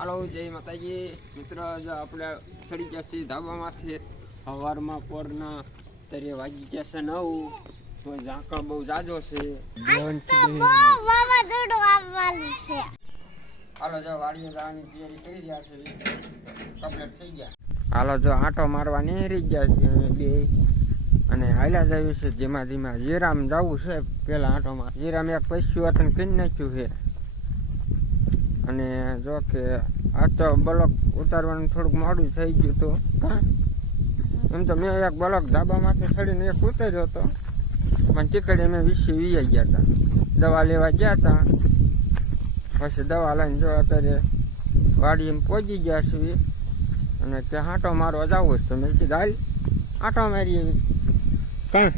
હાલો જય માતાજી. મિત્ર આપણે ચડી ગયા છીએ ધાબામાંથી. સવારમાં પોરના તરીકે વાગી ગયા છે નવ. તો ઝાંકળ બહુ જાજો છે. હાલો જો વાડીએ જવાની તૈયારી કરી રહ્યા છે. કમ્પ્લીટ થઈ ગયા. હાલો જો આંટો મારવા નીકળી ગયા છે બે. અને હાલ્યા જઈએ છે ધીમા ધીમા જીરામ જવું છે. પેલા આંટોમાં. જીરામ એક પૈસું હતું કરી નાખ્યું છે. અને જો કે આ તો બ્લોક ઉતારવાનું થોડુંક મોડું થઈ ગયું હતું. કાં? એમ તો મેં એક બ્લોક ધાબામાંથી ચડીને એક ઉતાર્યો હતો. પણ ચીકડી મેં વીસી વીઆઈ ગયા હતા. દવા લેવા ગયા હતા. પછી દવા લઈને જો અત્યારે વાડીમાં પહોંચી ગયા છીએ. અને ત્યાં આંટો મારવા જવું છે તો મેં કીધું હાલ આંટો મારી કાં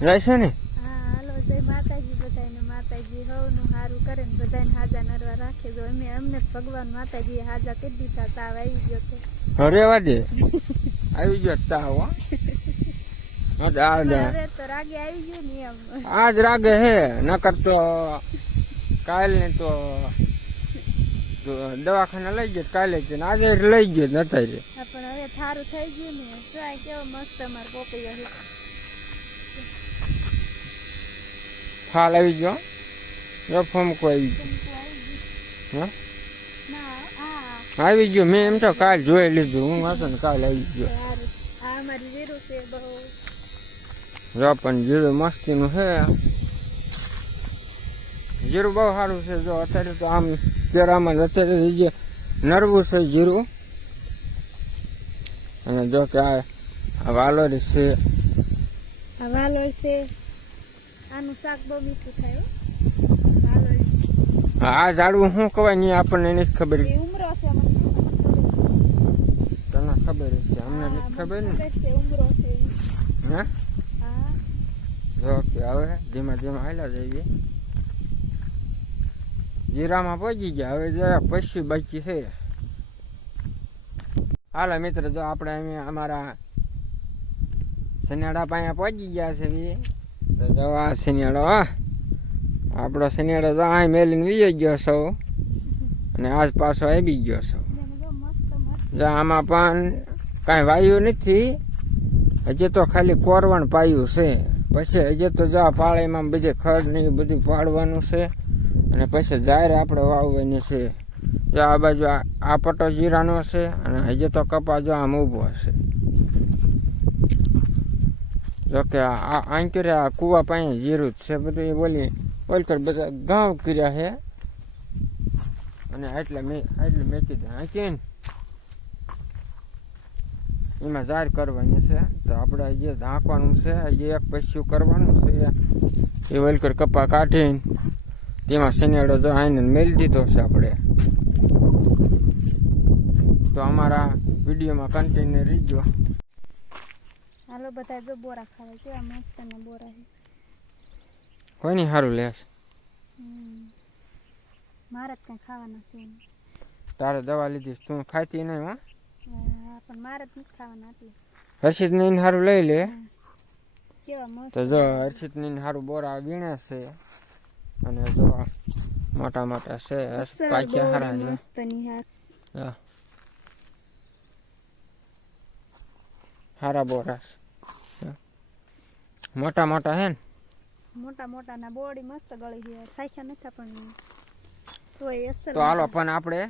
રહેશે ને હા હાલો જય માતાજી બધાને માતાજી હવનું સારું કરે ને બધાને હાજા નરવા રાખે જો અમે અમને ભગવાન માતાજી હાજા કરી દીધા તાવ આવી ગયો તો હવે રેવા આવી ગયો તાવ આજ રાગે હે નકર તો કાલ ને તો દવાખાના લઈ ગયો કાલે છે આજે લઈ ગયો નતા પણ હવે થારું થઈ ગયું ને ટ્રાય કેવો મસ્ત અમારો પોપૈયા ફાલ આવી ગયો? ગયો આવી હા? ગયું. ના આ. આવી ગયો. મેં એમ તો કાલ જોઈ લીધું. હું વાંચો ને કાલ આવી ગયો. જો પણ જીરું મસ્તીનું છે. જીરું બહુ સારું છે. જો અત્યારે તો આમ કેરામાં અત્યારે જે નરવું છે જીરું અને જો કે આ આ વાલોરી છે. આ છે. આનું શાક બહુ મીઠું થાય. આ ઝાડવું શું કહેવાય? નહીં આપણને નથી ખબર. તને ખબર છે? અમને નથી ખબર ને. હા? જો કે હવે ધીમા ધીમા હાલ્યા જઈએ. જીરામાં પહોંચી ગયા. હવે જરા પછી બાકી છે. હાલો મિત્ર જો આપણે અમે અમારા શનિયાળા પાસે પહોંચી ગયા છે. તો જો આ હા. આપણો શનિવારે અહીં મેલીને વી ગયો સૌ અને આજ પાછો આવી ગયો સૌ આમાં પણ કાંઈ વાયુ નથી. હજી તો ખાલી કોરવણ પાયું છે. પછી હજી તો જો પાળીમાં બધે ખડ ને બધું પાડવાનું છે. અને પછી જાહેર આપણે વાવવાની છે. જો આ બાજુ આ પટ્ટો જીરાનો છે અને હજી તો કપા જો આમ ઊભો છે. જોકે આ આંકરે આ કૂવા પાસે જીરું જ છે બધું એ બોલી ઓલકર બધા ગાંવ કર્યા છે અને આટલા મેં એટલે મેં કીધું આંકીને એમાં જાહેર કરવાની છે. તો આપણે જે ઢાંકવાનું છે. જે એક પસ્યું કરવાનું છે. એ વલકર કપા કાઢીને તેમાં શનિયાળો જો આઈને મેલી દીધો છે આપણે. તો અમારા વિડીયોમાં કન્ટિન્યુ રીજો હાલો, બધા જો બોરા ખાવા કેવા મસ્ત બોરા કોઈની સારું લેશ? મારે જ કંઈ ખાવાના છે તારે દવા લીધીશ તું ખાતી નહીં હો. પણ મારે જ નથી ખાવાના એટલે. હર્ષિત ને સારું લઈ લે. તો જો હર્ષિત નહીં સારું બોરા વીણે છે. અને જો મોટા મોટા છે પાછા હારા છે. હારા બોરા મોટા મોટા હે ને? મોટા મોટા ના બોડી મસ્ત ગળી છે. સાખ્યા નથી પણ તોય અસલ તો હાલો પણ આપણે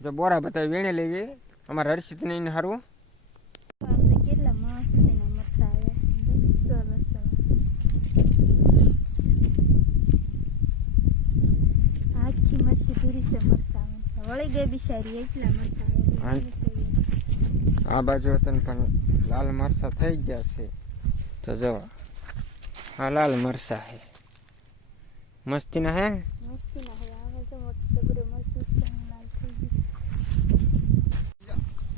જો બોરા બતાવી વીણે લેવી. અમારા હર્ષિત ને હારું. કેટલા મસ્ત એના મરચા આવ્યા. સરસ આખી મરચી પૂરી છે મરચા વળી ગઈ બિચારી એટલા મરચા આ બાજુ તને પણ લાલ મરસા થઈ ગયા છે. તો જો આ લાલ મરસા હે. મસ્તીના હે? ને મસ્તી ના હે આવે તો મોટું સગરું મરચું છે લાલ થઈ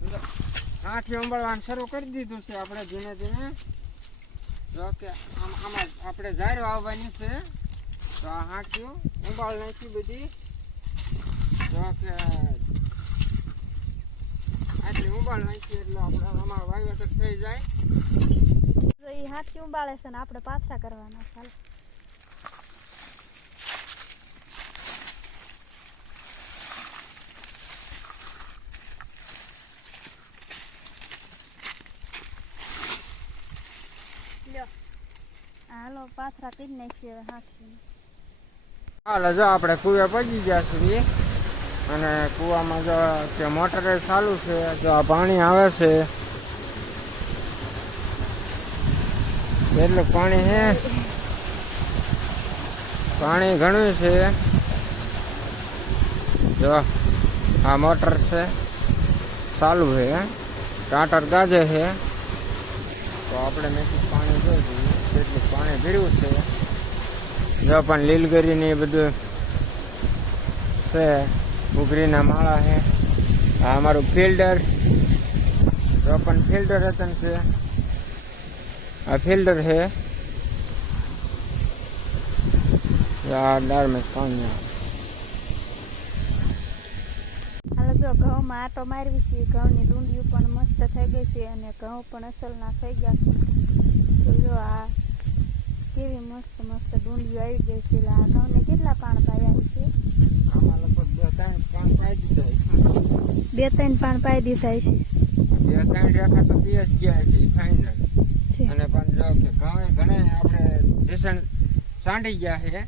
ગયું આઠી ઉંબળવાનું શરૂ કરી દીધું છે આપણે ધીમે ધીમે. જો કે આમ આપણે જાહેર વાવવાની છે. તો આ હાંઠિયું ઉંબાળ નાખી બધી. જો કે આટલી ઉંબાળ નાખી એટલે આપણે આમાં વાવેતર થઈ જાય. હાથ ઉંબાળે છે ને આપણે પાથરા કરવાના ચાલો હાલો. પાથરા કરી નાખીએ હવે હાથી હાલો, જો આપણે કુવા પગી ગયા છીએ. અને કુવામાં જો કે મોટર ચાલુ છે, જો આ પાણી આવે છે એટલું પાણી છે, પાણી ઘણું છે. જો, આ મોટર છે, ચાલુ છે. ટાટર ગાજે છે. તો આપણે મેં કીધું પાણી જોઈ જોઈએ કેટલું પાણી ભર્યું છે. જો, પણ લીલગરી ને એ બધું છે ઉગરીના માળા છે. આ અમારું ફિલ્ડર. જો, પણ ફિલ્ડર રતન છે. આ ફિલ્ડર છે. પાણી હાલો જો ઘઉંમાં આટો મારવી છે ઘઉંની ડુંડિયું પણ મસ્ત થઈ ગઈ છે અને ઘઉં પણ અસલના થઈ ગયા છે. તો જો આ કેવી મસ્ત મસ્ત ડુંડીઓ આવી ગઈ છે. એટલે આ ઘઉંને કેટલા પાણ પાયા છે? આમાં લગભગ બે ત્રણ પાણ પાઈ દીધા છે. બે ત્રણ પાણ પાઈ દીધા છે. બે ત્રણ રેખા તો બે જ ગયા છે ફાઇનલ છે અને પણ જો કે ઘણે ઘણે આપણે ઢેસણ સાંડી ગયા છે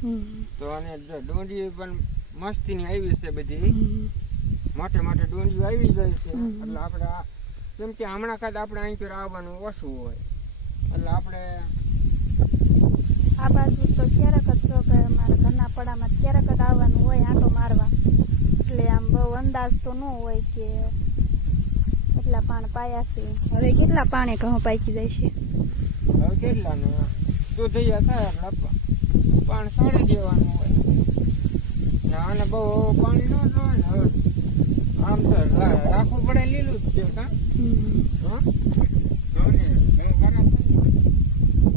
તો અને જો ડુંડી પણ મસ્તીની આવી છે બધી. મોટે મોટે ડુંડીઓ આવી ગઈ છે. એટલે આપણે કેમ કે હમણાં કાદ આપણે અહીં આવવાનું ઓછું હોય. એટલે આપણે આ બાજુ તો ક્યારેક જ જો કે મારા ઘરના પડામાં ક્યારેક જ આવવાનું હોય આંટો મારવા. એટલે આમ બહુ અંદાજ તો ન હોય કે કેટલા પાણ પાયા છે? હવે કેટલા પાણે ઘઉં પાકી જાય છે? હવે કેટલા ને દૂધિયા થાય એટલે આપણે પાણ છોડી દેવાનું હોય. ને આને બહુ પાણી ન જોઈએ ને હવે. આમ તો રાખવું પડે લીલું જ છે કાં?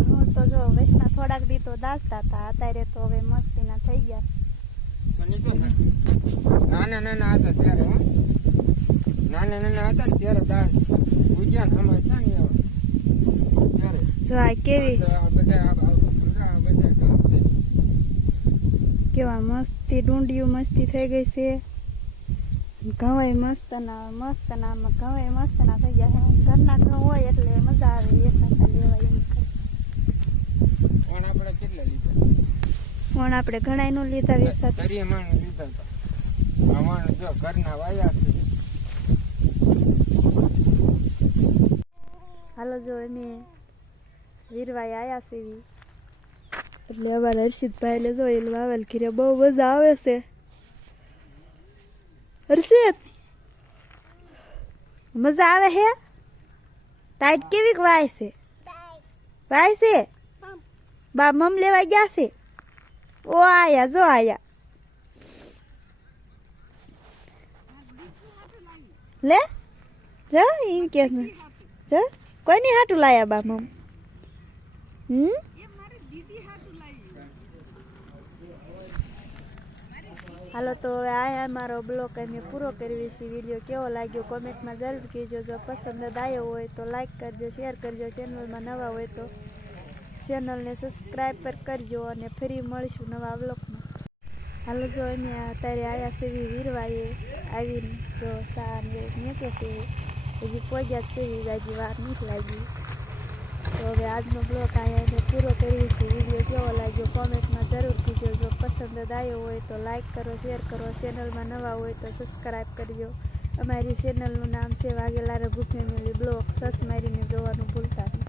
થઈ તો જો વેસના થોડાક દી તો દાસતા હતા. અત્યારે તો હવે મસ્તીના થઈ ગયા છે. તો નાના નાના હતા ત્યારે નાના નાના હતા ને ત્યારે દાસ ઉજ્યા ને અમે છે ને એવા. ત્યારે. જો આ કેવી? મસ્તી ડુંડીઓ મસ્તી થઈ ગઈ છે. ઘવાય મસ્ત ના મસ્ત ના ઘવાય મસ્ત ના થઈ ગયા ઘરના ઘઉં હોય એટલે મજા આવે એ સાથે લેવાય એમ. પણ આપણે કેટલા લીધા? પણ આપણે ઘણા નું લીધા માણ હતા ઘરના વાયા છે. હાલો જો અમે વીરવાઈ આયા છે એટલે અમારા હર્ષિતભાઈ ને જો એટલે વાવેલ ખીરે બહુ મજા આવે છે. હર્ષિત, મજા આવે હે? ટાઈટ કેવી વાય છે? વાય છે? બા મમ લેવા ગયા છે? ઓ આયા, જો આયા. લે? જો એમ કે. જો, કોઈની હાટું લાયા બા મમ? હમ? હાલો, તો હવે આ મારો બ્લોગ અમે પૂરો કરવી છે. વીડિયો કેવો લાગ્યો કોમેન્ટમાં જરૂર કહેજો. જો પસંદ આવ્યો હોય તો લાઈક કરજો શેર કરજો. ચેનલમાં નવા હોય તો ચેનલને સબસ્ક્રાઈબ પર કરજો અને ફરી મળીશું નવા બ્લોગમાં હાલો, જો અહીંયા અત્યારે આવ્યા છે વીરવાએ આવીને. જો સાંજે ને મેકે છે હજી પહોંચ્યા જ છે હજી વાર નથી લાગી. તો હવે આજનો બ્લોગ અહીંયા પૂરો કરીએ છીએ. વીડિયો કેવો લાગ્યો કોમેન્ટમાં જરૂર કીજો. જો પસંદ આવ્યો હોય તો લાઇક કરો શેર કરો. ચેનલમાં નવા હોય તો સબસ્ક્રાઈબ કરજો. અમારી ચેનલનું નામ છે વાઘેલા રઘુ ફેમિલી બ્લોગ. સસ મારીને જોવાનું ભૂલતા.